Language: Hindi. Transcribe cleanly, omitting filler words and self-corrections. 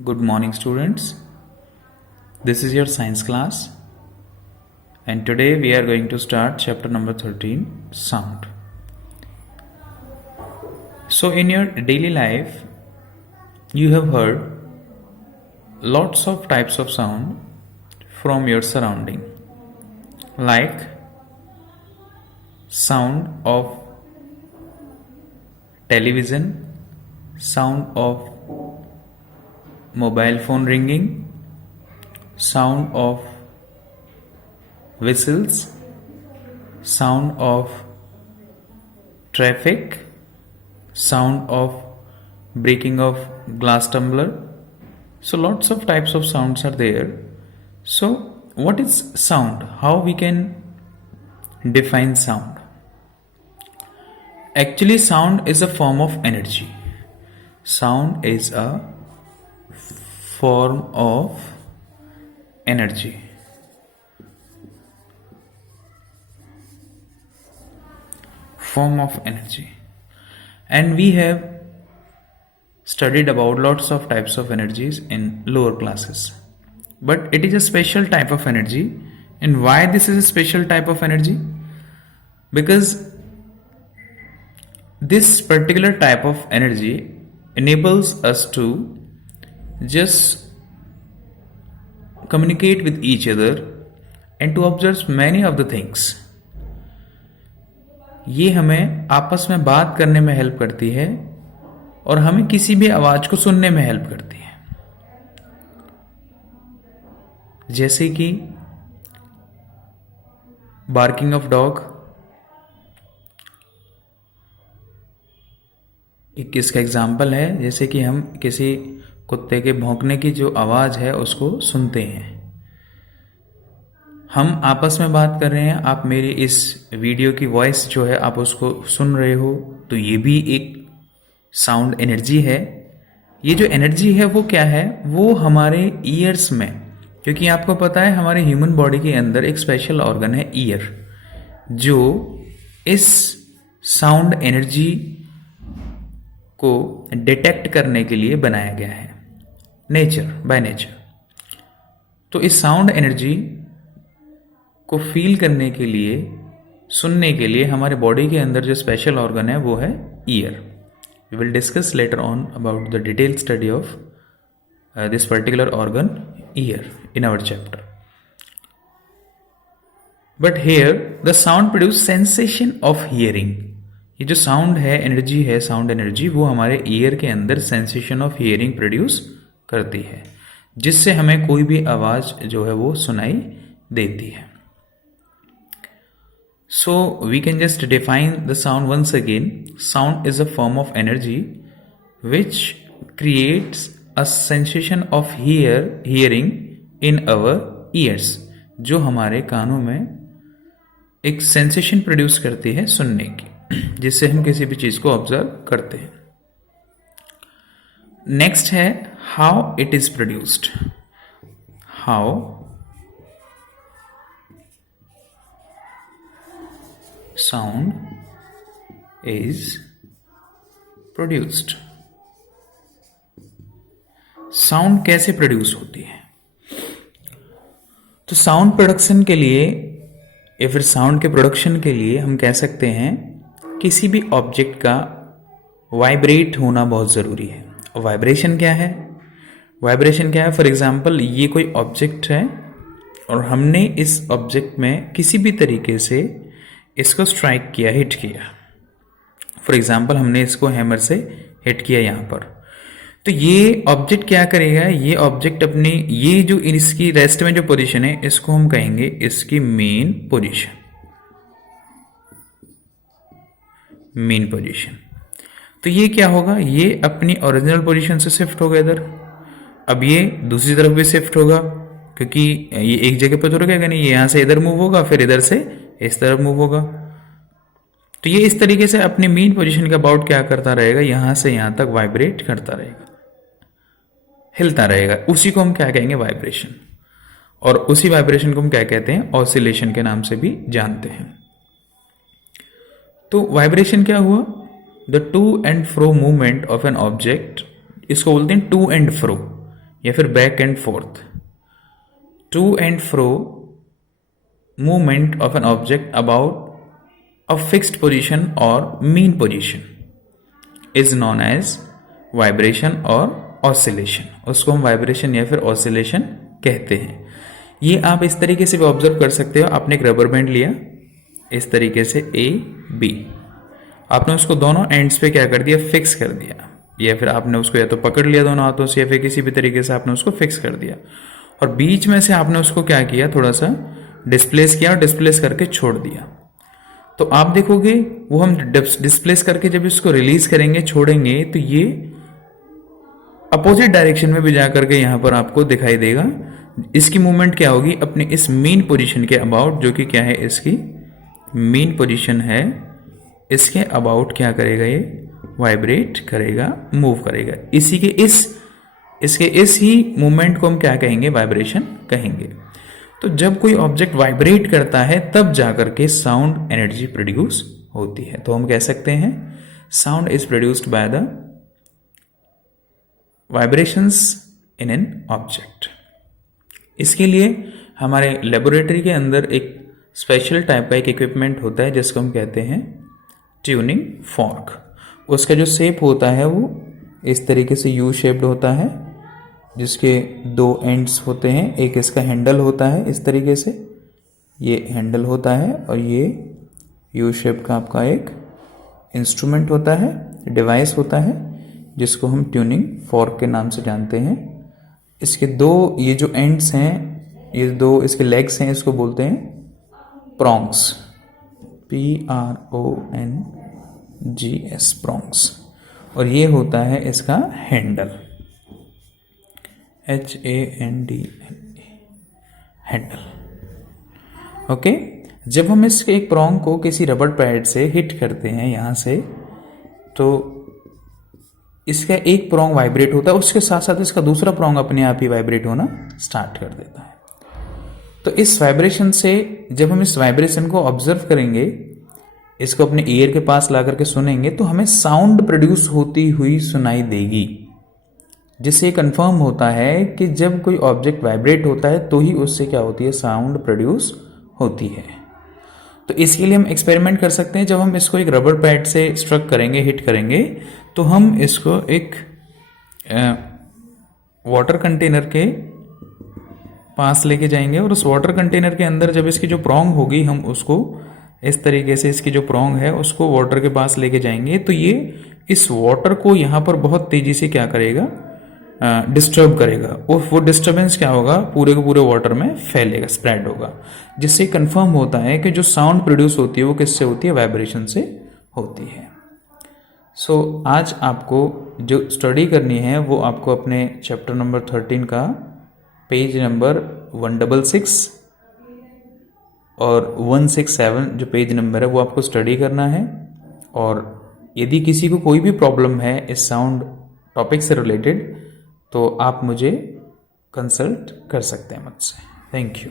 Good morning, students. This is your science class, and today we are going to start chapter number 13 sound. So, in your daily life, you have heard lots of types of sound from your surrounding, like sound of television, sound of mobile phone ringing, sound of whistles, sound of traffic, sound of breaking of glass tumbler. So lots of types of sounds are there. So what is sound? How we can define sound? Actually, sound is a form of energy. Sound is a form of energy. Form of energy. And we have studied about lots of types of energies in lower classes. But it is a special type of energy. And why this is a special type of energy? Because this particular type of energy enables us to just communicate with each other and to observe many of the things. ये हमें आपस में बात करने में हेल्प करती है और हमें किसी भी आवाज को सुनने में हेल्प करती है, जैसे कि बार्किंग ऑफ डॉग, एक इसका एग्जाम्पल है, जैसे कि हम किसी कुत्ते के भौंकने की जो आवाज है उसको सुनते हैं। हम आपस में बात कर रहे हैं, आप मेरी इस वीडियो की वॉइस जो है आप उसको सुन रहे हो, तो ये भी एक साउंड एनर्जी है। ये जो एनर्जी है वो क्या है? वो हमारे ईयर्स में, क्योंकि आपको पता है हमारे ह्यूमन बॉडी के अंदर एक स्पेशल ऑर्गन है ईयर, जो इस साउंड एनर्जी को डिटेक्ट करने के लिए बनाया गया है, बाय नेचर। तो इस साउंड एनर्जी को फील करने के लिए, सुनने के लिए हमारे बॉडी के अंदर जो स्पेशल ऑर्गन है वो है ear. We will discuss later on about the detail study of this particular organ ear in our chapter. But here the sound produce sensation of hearing. ये जो साउंड है, एनर्जी है, साउंड एनर्जी, वो हमारे ईयर के अंदर सेंसेशन ऑफ हियरिंग प्रोड्यूस करती है, जिससे हमें कोई भी आवाज जो है वो सुनाई देती है। So we can just define the sound once again. Sound is a form of energy which creates a sensation of hearing in our ears, जो हमारे कानों में एक सेंसेशन प्रोड्यूस करती है सुनने की, जिससे हम किसी भी चीज को ऑब्जर्व करते हैं। नेक्स्ट है how it is produced. How sound is produced. Sound कैसे प्रोड्यूस होती है? तो साउंड प्रोडक्शन के लिए या फिर साउंड के प्रोडक्शन के लिए हम कह सकते हैं किसी भी ऑब्जेक्ट का वाइब्रेट होना बहुत ज़रूरी है। वाइब्रेशन क्या है? वाइब्रेशन क्या है? फॉर एग्जांपल, ये कोई ऑब्जेक्ट है और हमने इस ऑब्जेक्ट में किसी भी तरीके से इसको स्ट्राइक किया, हिट किया। फॉर एग्जांपल, हमने इसको हैमर से हिट किया यहाँ पर, तो ये ऑब्जेक्ट क्या करेगा? ये ऑब्जेक्ट अपनी ये जो इसकी रेस्ट में जो पोजीशन है, इसको हम कहेंगे इसकी मेन पोजीशन। Main position. तो ये क्या होगा? ये अपनी ओरिजिनल पोजीशन से शिफ्ट होगा इधर। अब ये दूसरी तरफ भी शिफ्ट होगा, क्योंकि ये एक जगह पर तो रुकेगा नहीं, ये यहां से इधर मूव होगा, फिर इधर से इस तरफ मूव होगा। तो ये इस तरीके से अपनी मेन पोजीशन का अबाउट क्या करता रहेगा? यहां से यहां तक वाइब्रेट करता रहेगा, हिलता रहेगा। उसी को हम क्या कहेंगे? वाइब्रेशन। और उसी वाइब्रेशन को हम क्या कहते हैं? ऑसिलेशन के नाम से भी जानते हैं। तो वाइब्रेशन क्या हुआ? The to and fro movement of an object, इसको बोलते हैं टू एंड फ्रो, या फिर back and forth, to and fro movement of an object about a fixed position और mean position is known as vibration और ऑसिलेशन। उसको हम वाइब्रेशन या फिर ऑसिलेशन कहते हैं। ये आप इस तरीके से भी ऑब्जर्व कर सकते हो। आपने एक रबर बैंड लिया इस तरीके से ए बी, आपने उसको दोनों एंड्स पे क्या कर दिया, फिक्स कर दिया, या फिर आपने उसको या तो पकड़ लिया दोनों हाथों से या फिर किसी भी तरीके से आपने उसको फिक्स कर दिया, और बीच में से आपने उसको क्या किया, थोड़ा सा डिस्प्लेस किया और डिस्प्लेस करके छोड़ दिया। तो आप देखोगे वो हम डिस्प्लेस करके जब इसको रिलीज करेंगे, छोड़ेंगे, तो ये अपोजिट डायरेक्शन में भी जाकर के यहां पर आपको दिखाई देगा। इसकी मूवमेंट क्या होगी, अपने इस मेन पोजीशन के अबाउट, जो कि क्या है, इसकी मेन पोजीशन है, इसके अबाउट क्या करेगा, ये वाइब्रेट करेगा, मूव करेगा। इसके इस ही मूवमेंट को हम क्या कहेंगे, वाइब्रेशन कहेंगे। तो जब कोई ऑब्जेक्ट वाइब्रेट करता है तब जाकर के साउंड एनर्जी प्रोड्यूस होती है। तो हम कह सकते हैं sound is produced by the vibrations in an object. इसके लिए हमारे लेबोरेटरी के अंदर एक स्पेशल टाइप का एक इक्विपमेंट होता है जिसको हम कहते हैं ट्यूनिंग फॉर्क। उसका जो शेप होता है वो इस तरीके से यू शेप्ड होता है, जिसके दो एंड्स होते हैं। एक इसका हैंडल होता है इस तरीके से, ये हैंडल होता है, और ये यू शेप का आपका एक इंस्ट्रूमेंट होता है, डिवाइस होता है, जिसको हम ट्यूनिंग फॉर्क के नाम से जानते हैं। इसके दो ये जो एंड्स हैं, ये दो इसके लेग्स हैं, इसको बोलते हैं प्रोंग्स, PRONGS, प्रोंग्स। और ये होता है इसका हैंडल, HANDLE, हैंडल। ओके, जब हम इसके एक प्रोंग को किसी रबर पैड से हिट करते हैं यहां से, तो इसका एक प्रोंग वाइब्रेट होता है, उसके साथ साथ इसका दूसरा प्रोंग अपने आप ही वाइब्रेट होना स्टार्ट कर देता है। तो इस वाइब्रेशन से, जब हम इस वाइब्रेशन को ऑब्जर्व करेंगे, इसको अपने ईयर के पास ला करके सुनेंगे, तो हमें साउंड प्रोड्यूस होती हुई सुनाई देगी, जिससे कंफर्म होता है कि जब कोई ऑब्जेक्ट वाइब्रेट होता है तो ही उससे क्या होती है, साउंड प्रोड्यूस होती है। तो इसके लिए हम एक्सपेरिमेंट कर सकते हैं। जब हम इसको एक रबर पैड से स्ट्रक करेंगे, हिट करेंगे, तो हम इसको एक वाटर कंटेनर के पास लेके जाएंगे, और उस वाटर कंटेनर के अंदर जब इसकी जो प्रोंग होगी, हम उसको इस तरीके से, इसकी जो प्रोंग है उसको वाटर के पास लेके जाएंगे, तो ये इस वाटर को यहाँ पर बहुत तेजी से क्या करेगा, डिस्टर्ब करेगा, और वो डिस्टर्बेंस क्या होगा, पूरे के पूरे वाटर में फैलेगा, स्प्रेड होगा, जिससे कंफर्म होता है कि जो साउंड प्रोड्यूस होती है वो किससे होती है, वाइब्रेशन से होती है। सो आज आपको जो स्टडी करनी है वो आपको अपने चैप्टर नंबर 13 का पेज नंबर 166 और 167 जो पेज नंबर है वो आपको स्टडी करना है। और यदि किसी को कोई भी प्रॉब्लम है इस साउंड टॉपिक से रिलेटेड, तो आप मुझे कंसल्ट कर सकते हैं मुझसे। Thank you.